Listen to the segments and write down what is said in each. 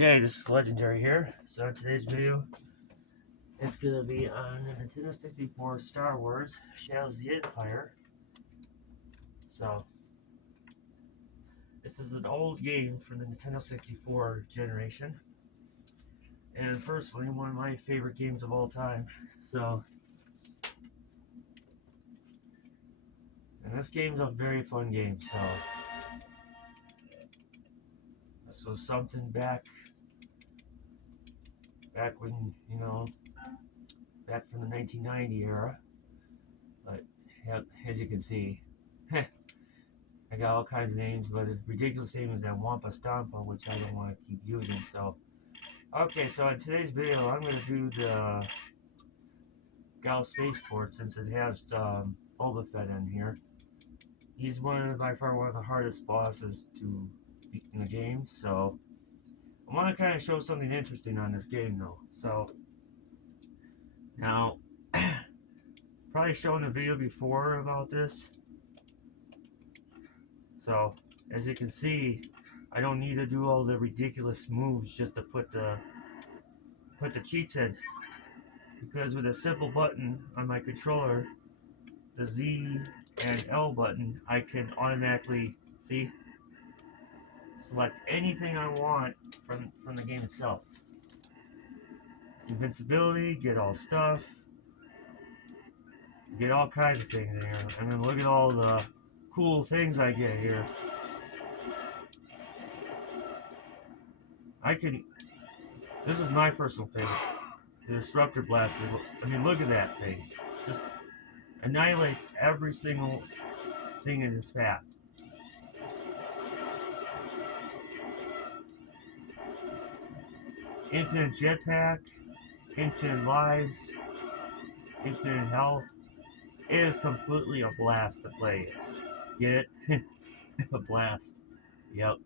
Okay, this is Legendary here. So in today's video, it's gonna be on the Nintendo 64 Star Wars Shadows of the Empire. So this is an old game from the Nintendo 64 generation, and personally one of my favorite games of all time. So, and this game's a very fun game. So this was something back when back from the 1990 era. But yep, as you can see. I got all kinds of names, but the ridiculous name is that Wampa Stompa, which I don't want to keep using. So, okay, so in today's video, I'm going to do the Gal Spaceport since it has Boba Fett in here. He's by far one of the hardest bosses to beat in the game. So, I want to kind of show something interesting on this game, though. So, now, probably shown a video before about this. So, as you can see, I don't need to do all the ridiculous moves just to put the cheats in, because with a simple button on my controller, the Z and L button, I can automatically select anything I want from the game itself. Invincibility, get all stuff, get all kinds of things in here, and then look at all the cool things I get here. This is my personal favorite, the Disruptor Blaster. I mean, look at that thing. Just annihilates every single thing in its path. Infinite jetpack, infinite lives, infinite health. It is completely a blast to play as. Get it? A blast. Yep.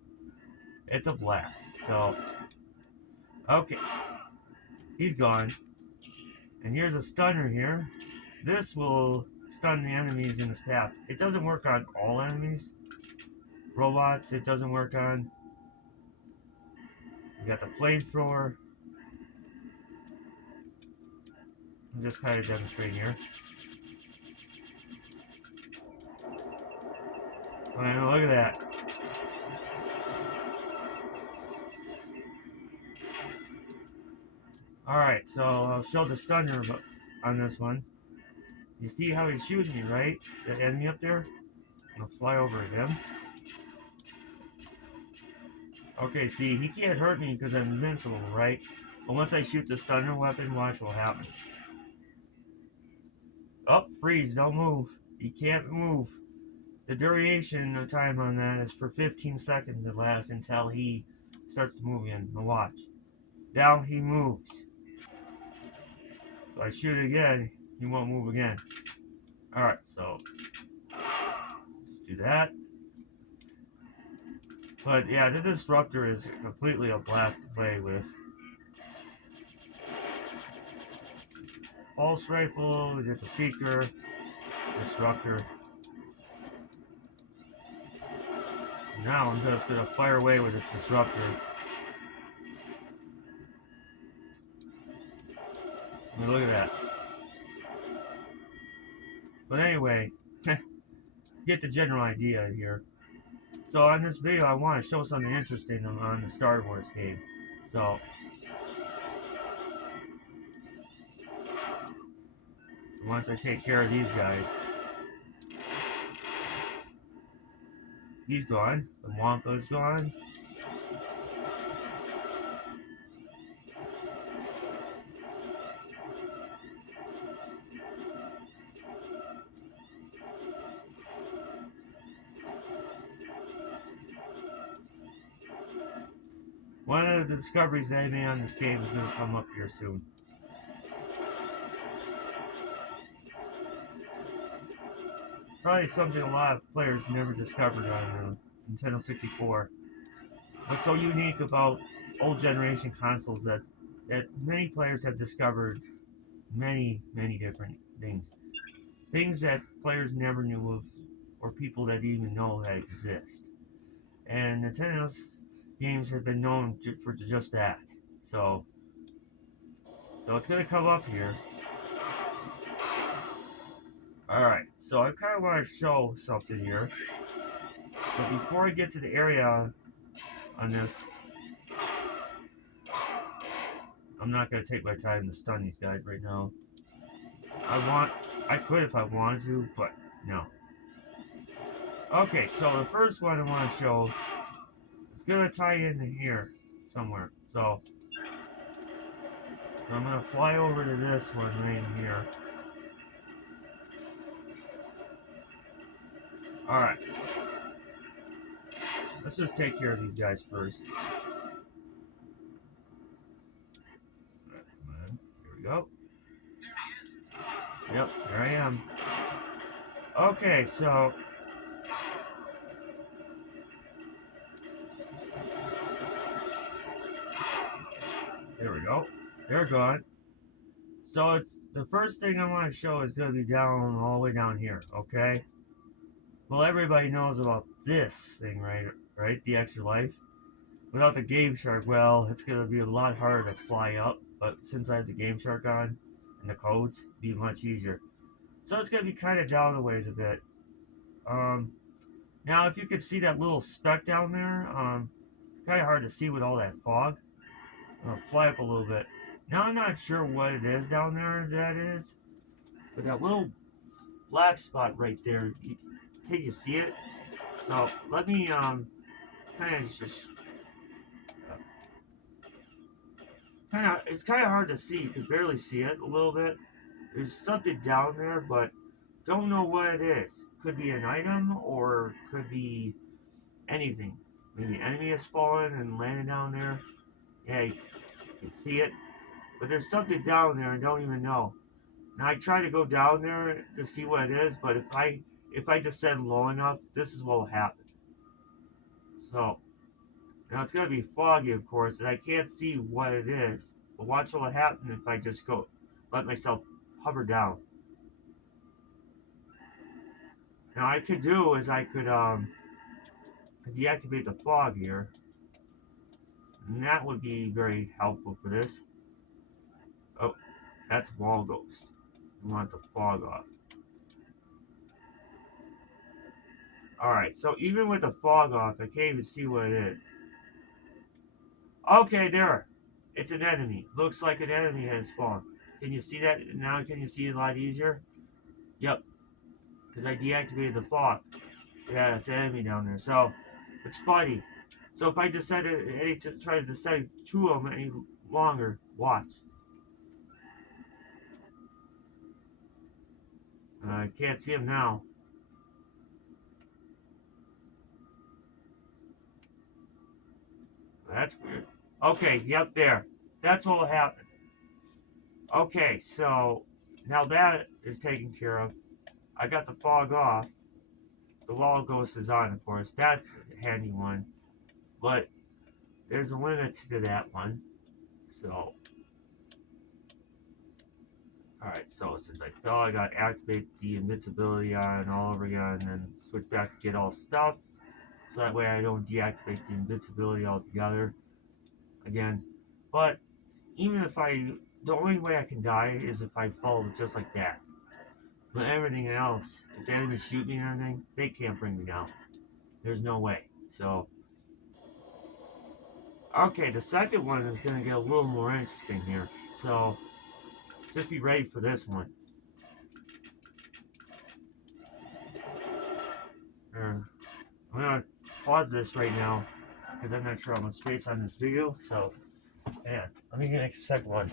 It's a blast. So, okay. He's gone. And here's a stunner here. This will stun the enemies in his path. It doesn't work on all enemies. Robots, it doesn't work on. You got the flamethrower. I'm just kind of demonstrating here. And look at that. Alright, so I'll show the stunner on this one. You see how he's shooting me, right? The enemy up there? I'm gonna fly over him. Okay, see, he can't hurt me because I'm invincible, right? But once I shoot the stunner weapon, watch what will happen. Oh, freeze, don't move. You can't move. The duration of time on that is for 15 seconds it lasts until he starts to move again. Now watch. Now he moves. If I shoot again, he won't move again. Alright, so just do that. But yeah, the Disruptor is completely a blast to play with. Pulse Rifle, we get the Seeker, Disruptor. Now I'm just gonna fire away with this Disruptor. I mean, look at that. But anyway, get the general idea here. So on this video, I want to show something interesting on the Star Wars game. So once I take care of these guys, he's gone. The Wampa's gone. One of the discoveries they made on this game is going to come up here soon. Probably something a lot of players never discovered on Nintendo 64. What's so unique about old generation consoles that many players have discovered many different things. Things that players never knew of, or people that didn't even know that exist. And Nintendo's games have been known for just that. So it's gonna come up here. Alright, so I kind of want to show something here. But before I get to the area on this, I'm not going to take my time to stun these guys right now. I could if I wanted to, but no. Okay, so the first one I want to show is going to tie into here somewhere. So I'm going to fly over to this one right here. Alright. Let's just take care of these guys first. Right, come on. Here we go. Yep, there I am. Okay, so there we go. They're gone. So it's the first thing I want to show is going to be down all the way down here, okay? Well, everybody knows about this thing, right? The extra life. Without the Gameshark, well, it's going to be a lot harder to fly up. But since I have the Gameshark on and the codes, it'll be much easier. So it's going to be kind of down the ways a bit. Now, if you could see that little speck down there, it's kind of hard to see with all that fog. I'll fly up a little bit. Now, I'm not sure what it is down there that is. But that little black spot right there, can you see it? So, let me, kind of just... it's kind of hard to see. You can barely see it a little bit. There's something down there, but don't know what it is. Could be an item, or could be anything. Maybe an enemy has fallen and landed down there. Yeah, you can see it. But there's something down there, I don't even know. Now I try to go down there to see what it is, but if I descend low enough, this is what will happen. So now it's gonna be foggy, of course, and I can't see what it is. But watch what will happen if I just let myself hover down. Now I could do is I could deactivate the fog here. And that would be very helpful for this. Oh, that's wall ghost. We want the fog off. Alright, so even with the fog off, I can't even see what it is. Okay, there. It's an enemy. Looks like an enemy has spawned. Can you see that? Now can you see it a lot easier? Yep. Because I deactivated the fog. Yeah, it's an enemy down there. So, it's funny. So if I decided to try to decide two of them any longer, watch. I can't see them now. That's weird. Okay, yep, there. That's what will happen. Okay, so now that is taken care of. I got the fog off. The wall ghost is on, of course. That's a handy one. But there's a limit to that one. So, alright, so since I fell, I got to activate the invincibility on all over again and then switch back to get all stuff. So that way I don't deactivate the invincibility altogether again. But even if the only way I can die is if I fall just like that. But everything else, if the enemies shoot me or anything, they can't bring me down. There's no way. So, okay, the second one is going to get a little more interesting here. So, just be ready for this one. I'm going to pause this right now because I'm not sure how much space on this video. So, yeah, let me get a second one.